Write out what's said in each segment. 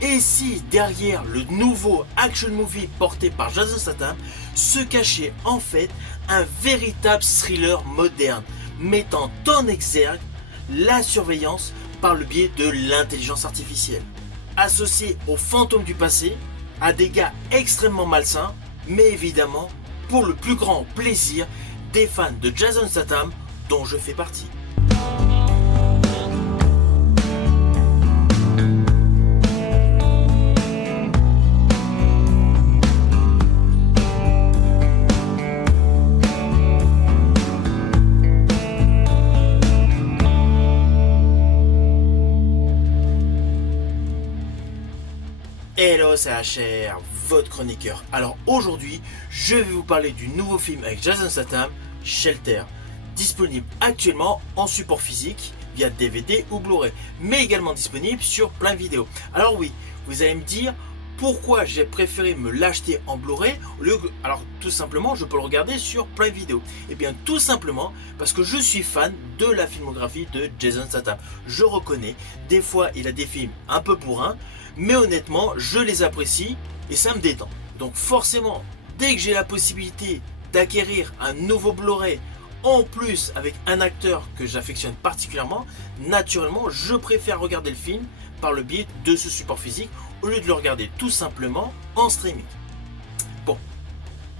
Et si derrière le nouveau action movie porté par Jason Statham se cachait en fait un véritable thriller moderne mettant en exergue la surveillance par le biais de l'intelligence artificielle, associée aux fantômes du passé, à des gars extrêmement malsains, mais évidemment pour le plus grand plaisir des fans de Jason Statham dont je fais partie. Hello, c'est HR, votre chroniqueur. Alors aujourd'hui, je vais vous parler du nouveau film avec Jason Statham, Shelter, disponible actuellement en support physique via DVD ou Blu-ray, mais également disponible sur plein de vidéos. Alors oui, vous allez me dire pourquoi j'ai préféré me l'acheter en Blu-ray au lieu que... Alors tout simplement, je peux le regarder sur plein de vidéos. Et bien tout simplement parce que je suis fan de la filmographie de Jason Statham. Je reconnais, des fois il a des films un peu bourrins, mais honnêtement, je les apprécie et ça me détend. Donc forcément, dès que j'ai la possibilité d'acquérir un nouveau Blu-ray, en plus avec un acteur que j'affectionne particulièrement, naturellement, je préfère regarder le film par le biais de ce support physique au lieu de le regarder tout simplement en streaming. Bon,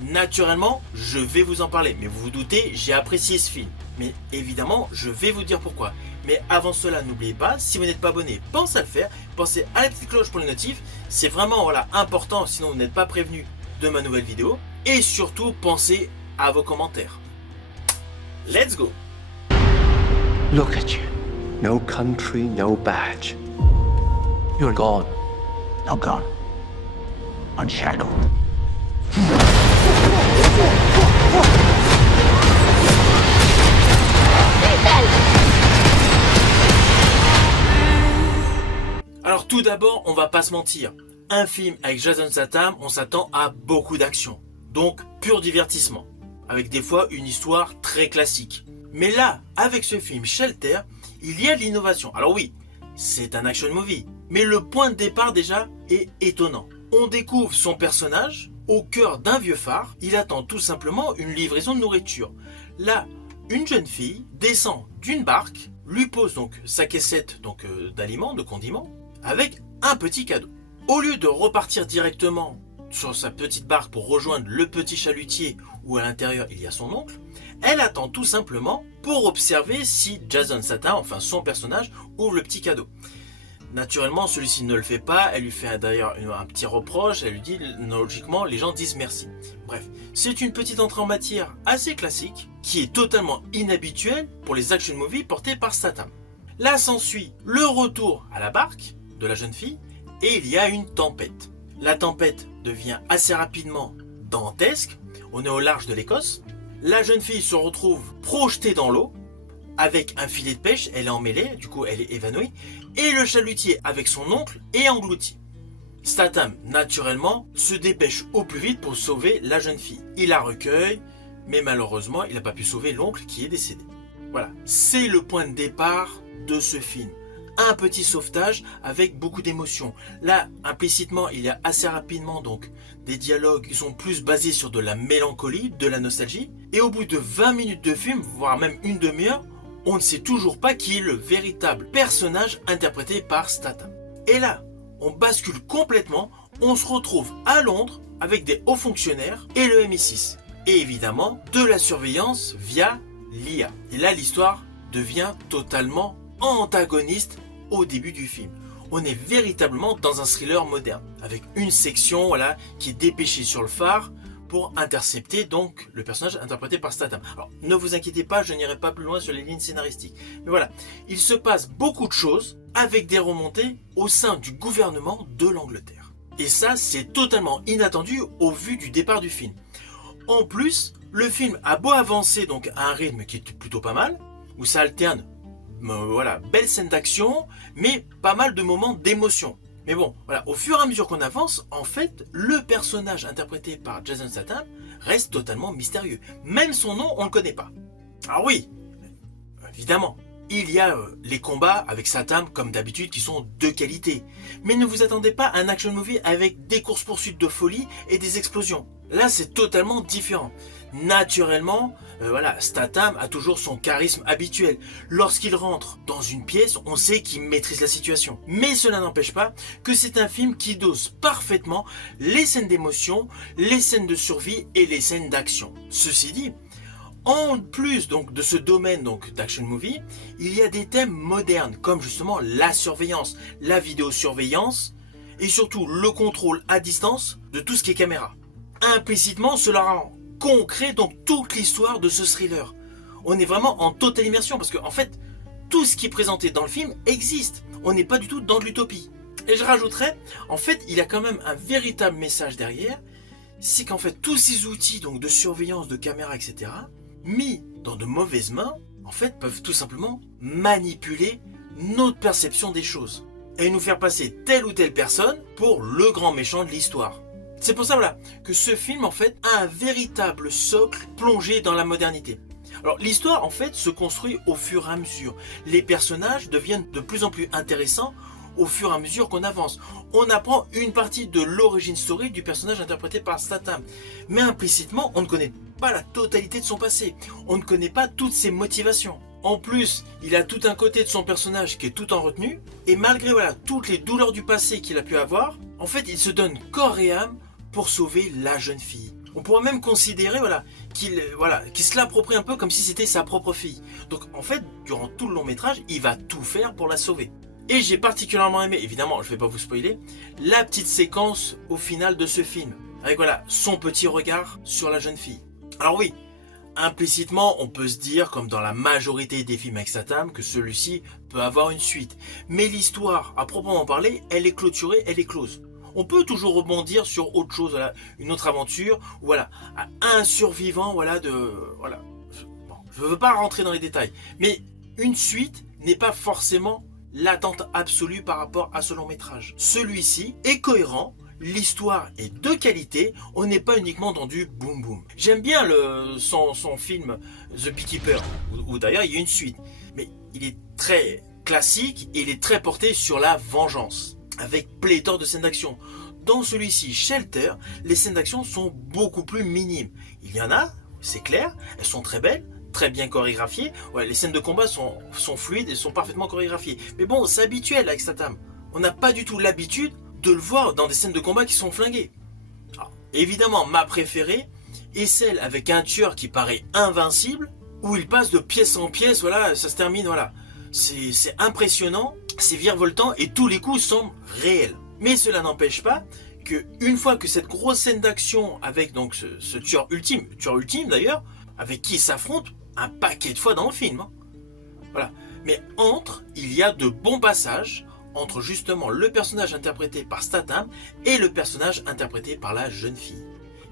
naturellement, je vais vous en parler, mais vous vous doutez, j'ai apprécié ce film. Mais évidemment, je vais vous dire pourquoi. Mais avant cela, n'oubliez pas, si vous n'êtes pas abonné, pensez à le faire. Pensez à la petite cloche pour les notifs. C'est vraiment important, sinon vous n'êtes pas prévenu de ma nouvelle vidéo. Et surtout, pensez à vos commentaires. Let's go! Look at you. No country, no badge. You're gone. Now gone. Unshackled. Alors tout d'abord, on va pas se mentir. Un film avec Jason Statham, on s'attend à beaucoup d'action. Donc pur divertissement. Avec des fois une histoire très classique. Mais là, avec ce film Shelter, il y a de l'innovation. Alors oui, c'est un action movie. Mais le point de départ déjà est étonnant. On découvre son personnage au cœur d'un vieux phare. Il attend tout simplement une livraison de nourriture. Là, une jeune fille descend d'une barque, lui pose donc sa caissette d'aliments, de condiments, avec un petit cadeau. Au lieu de repartir directement sur sa petite barque pour rejoindre le petit chalutier où à l'intérieur il y a son oncle, elle attend tout simplement pour observer si Jason Statham, enfin son personnage, ouvre le petit cadeau. Naturellement, celui-ci ne le fait pas, elle lui fait d'ailleurs un petit reproche, elle lui dit, logiquement, les gens disent merci. Bref, c'est une petite entrée en matière assez classique, qui est totalement inhabituelle pour les action movies portés par Statham. Là s'ensuit le retour à la barque de la jeune fille, et il y a une tempête. La tempête devient assez rapidement dantesque, on est au large de l'Écosse, la jeune fille se retrouve projetée dans l'eau, avec un filet de pêche, elle est emmêlée, du coup elle est évanouie, et le chalutier avec son oncle est englouti. Statham, naturellement, se dépêche au plus vite pour sauver la jeune fille. Il la recueille, mais malheureusement, il n'a pas pu sauver l'oncle qui est décédé. Voilà, c'est le point de départ de ce film. Un petit sauvetage avec beaucoup d'émotions. Là, implicitement, il y a assez rapidement donc des dialogues qui sont plus basés sur de la mélancolie, de la nostalgie. Et au bout de 20 minutes de film, voire même une demi-heure, on ne sait toujours pas qui est le véritable personnage interprété par Statham. Et là, on bascule complètement, on se retrouve à Londres avec des hauts fonctionnaires et le MI6. Et évidemment, de la surveillance via l'IA. Et là, l'histoire devient totalement antagoniste au début du film. On est véritablement dans un thriller moderne, avec une section qui est dépêchée sur le phare pour intercepter donc le personnage interprété par Statham. Alors ne vous inquiétez pas, je n'irai pas plus loin sur les lignes scénaristiques. Mais voilà, il se passe beaucoup de choses avec des remontées au sein du gouvernement de l'Angleterre. Et ça, c'est totalement inattendu au vu du départ du film. En plus, le film a beau avancer donc à un rythme qui est plutôt pas mal, où ça alterne belle scène d'action, mais pas mal de moments d'émotion. Mais bon, au fur et à mesure qu'on avance, en fait, le personnage interprété par Jason Statham reste totalement mystérieux. Même son nom, on ne le connaît pas. Alors oui, évidemment, Il y a les combats avec Statham, comme d'habitude, qui sont de qualité. Mais ne vous attendez pas à un action movie avec des courses-poursuites de folie et des explosions. Là, c'est totalement différent. Naturellement, Statham a toujours son charisme habituel. Lorsqu'il rentre dans une pièce, on sait qu'il maîtrise la situation. Mais cela n'empêche pas que c'est un film qui dose parfaitement les scènes d'émotion, les scènes de survie et les scènes d'action. Ceci dit, en plus donc de ce domaine d'action movie, il y a des thèmes modernes comme justement la surveillance, la vidéosurveillance et surtout le contrôle à distance de tout ce qui est caméra. Implicitement, cela rend concret donc toute l'histoire de ce thriller. On est vraiment en totale immersion parce que en fait, tout ce qui est présenté dans le film existe. On n'est pas du tout dans de l'utopie. Et je rajouterais, en fait, il y a quand même un véritable message derrière, c'est qu'en fait tous ces outils donc de surveillance, de caméra, etc., mis dans de mauvaises mains, en fait, peuvent tout simplement manipuler notre perception des choses et nous faire passer telle ou telle personne pour le grand méchant de l'histoire. C'est pour ça que ce film en fait a un véritable socle plongé dans la modernité. Alors l'histoire en fait se construit au fur et à mesure. Les personnages deviennent de plus en plus intéressants au fur et à mesure qu'on avance. On apprend une partie de l'origine story du personnage interprété par Statham. Mais implicitement, on ne connaît pas la totalité de son passé. On ne connaît pas toutes ses motivations. En plus, il a tout un côté de son personnage qui est tout en retenue. Et malgré toutes les douleurs du passé qu'il a pu avoir, en fait, il se donne corps et âme pour sauver la jeune fille. On pourrait même considérer qu'il se l'approprie un peu comme si c'était sa propre fille. Donc en fait, durant tout le long métrage, il va tout faire pour la sauver. Et j'ai particulièrement aimé, évidemment, je ne vais pas vous spoiler, la petite séquence au final de ce film. Avec son petit regard sur la jeune fille. Alors oui, implicitement, on peut se dire, comme dans la majorité des films avec Statham, que celui-ci peut avoir une suite. Mais l'histoire, à proprement parler, elle est clôturée, elle est close. On peut toujours rebondir sur autre chose, une autre aventure, ou un survivant, Bon, je ne veux pas rentrer dans les détails, mais une suite n'est pas forcément l'attente absolue par rapport à ce long métrage. Celui-ci est cohérent, l'histoire est de qualité, on n'est pas uniquement dans du boom boom. J'aime bien son film The Beekeeper, où d'ailleurs il y a une suite, mais il est très classique et il est très porté sur la vengeance, avec pléthore de scènes d'action. Dans celui-ci, Shelter, les scènes d'action sont beaucoup plus minimes. Il y en a, c'est clair, elles sont très belles, très bien chorégraphiées. Les scènes de combat sont fluides et sont parfaitement chorégraphiées. Mais bon, c'est habituel avec Statham. On n'a pas du tout l'habitude de le voir dans des scènes de combat qui sont flinguées. Alors, évidemment, ma préférée est celle avec un tueur qui paraît invincible, où il passe de pièce en pièce, ça se termine, C'est impressionnant, c'est virevoltant et tous les coups semblent réels. Mais cela n'empêche pas que une fois que cette grosse scène d'action avec donc ce tueur ultime d'ailleurs, avec qui il s'affronte un paquet de fois dans le film. Mais il y a de bons passages entre justement le personnage interprété par Statham et le personnage interprété par la jeune fille.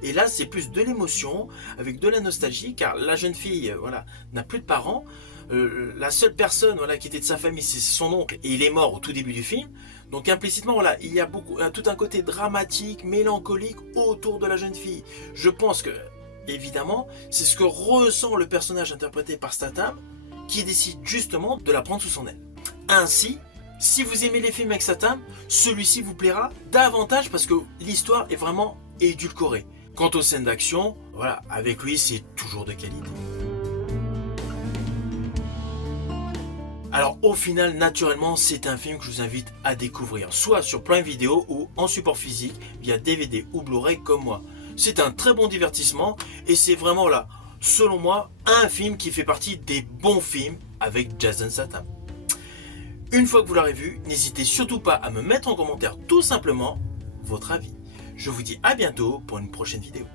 Et là, c'est plus de l'émotion, avec de la nostalgie, car la jeune fille n'a plus de parents. La seule personne qui était de sa famille, c'est son oncle, et il est mort au tout début du film. Donc implicitement, il y a tout un côté dramatique, mélancolique autour de la jeune fille. Je pense que, évidemment, c'est ce que ressent le personnage interprété par Statham, qui décide justement de la prendre sous son aile. Ainsi, si vous aimez les films avec Statham, celui-ci vous plaira davantage parce que l'histoire est vraiment édulcorée. Quant aux scènes d'action, avec lui, c'est toujours de qualité. Alors au final, naturellement, c'est un film que je vous invite à découvrir, soit sur Prime Video ou en support physique via DVD ou Blu-ray comme moi. C'est un très bon divertissement et c'est vraiment selon moi, un film qui fait partie des bons films avec Jason Statham. Une fois que vous l'aurez vu, n'hésitez surtout pas à me mettre en commentaire tout simplement votre avis. Je vous dis à bientôt pour une prochaine vidéo.